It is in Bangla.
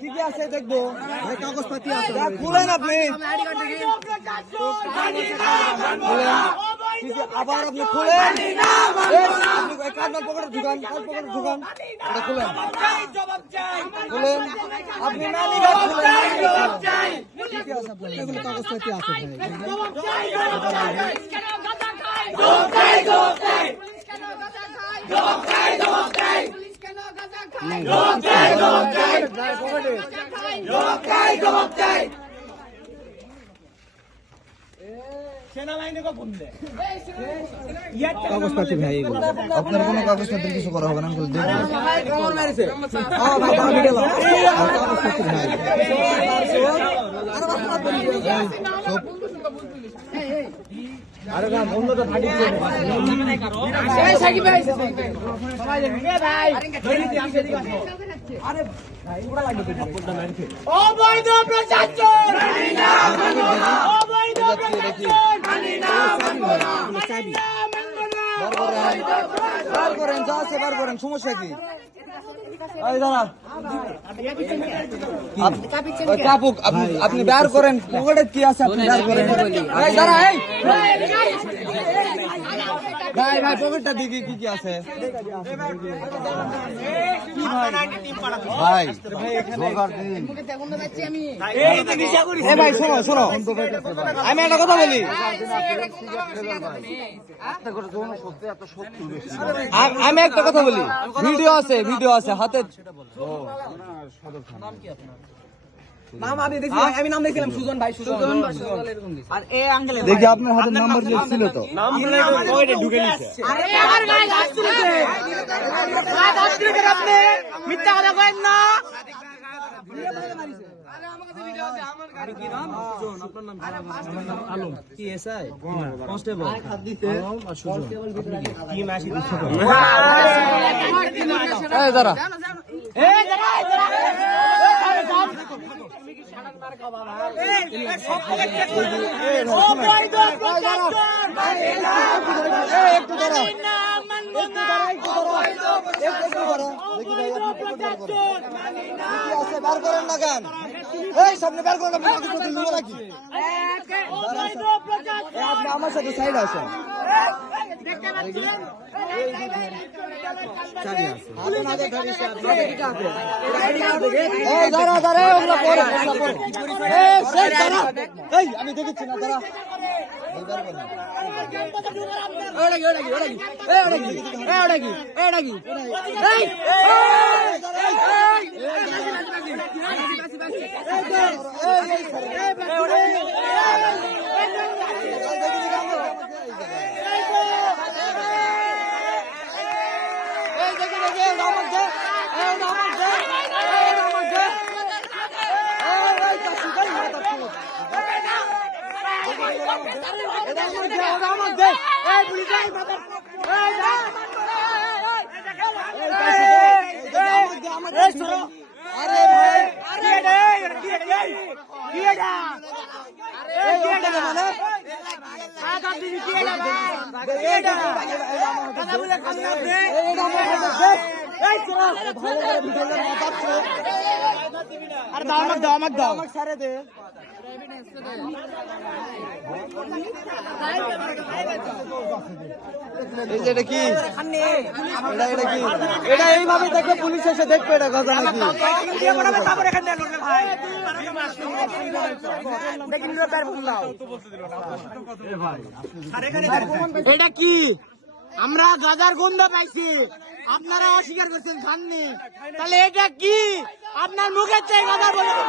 কি কি আছে দেখবো, কাগজপাতি আছে, খুলেন আপনি, আবার আপনি খুলেন, কাগজ পকেটে ঢুকান, কাগজ পকেটে ঢুকান, এটা খুলেন, খুলেন আপনি, না নিবেন কি কি আছে আপনার, এগুলো কাগজপাতি আছে কাগজপাতি ভাই, আপনার কোনো কাগজপত্র কিছু করা হবে না, কাগজপাতি ভাই অবৈধ প্রশাসন, অবৈধ প্রশাসন, বার করেন, যা আছে বার করেন, সমস্যা কি? আপনি বার করেন, পকেটে কি আছে আপনি বার করেন, ভাই ভাই পকেটটা দিকে কি কি আছে ভাই, ভাই শোনো শোনো, আমি একটা কথা বলি, আমি একটা কথা বলি, ভিডিও আছে, ভিডিও আছে হাতে, দেখি আপনার হাতের নাম্বার ছিল তো, মিথ্যা কথা কয়েন না, দাঁড়া বার করেন না কেন, এই সামনে বার করেন, রাখি আপনি আমার সাথে সাইড আসেন, আমি দেখেছি না, তারা এটা কি, এটা এইভাবে দেখবে পুলিশ এসে দেখবে, এটা কথা নাকি? এটা কি, আমরা গাজার গন্ধ পাইছি, আপনারা অস্বীকার করছেন খাননি, তাহলে এটা কি? আপনার মুখের চেয়ে কথা বলুন।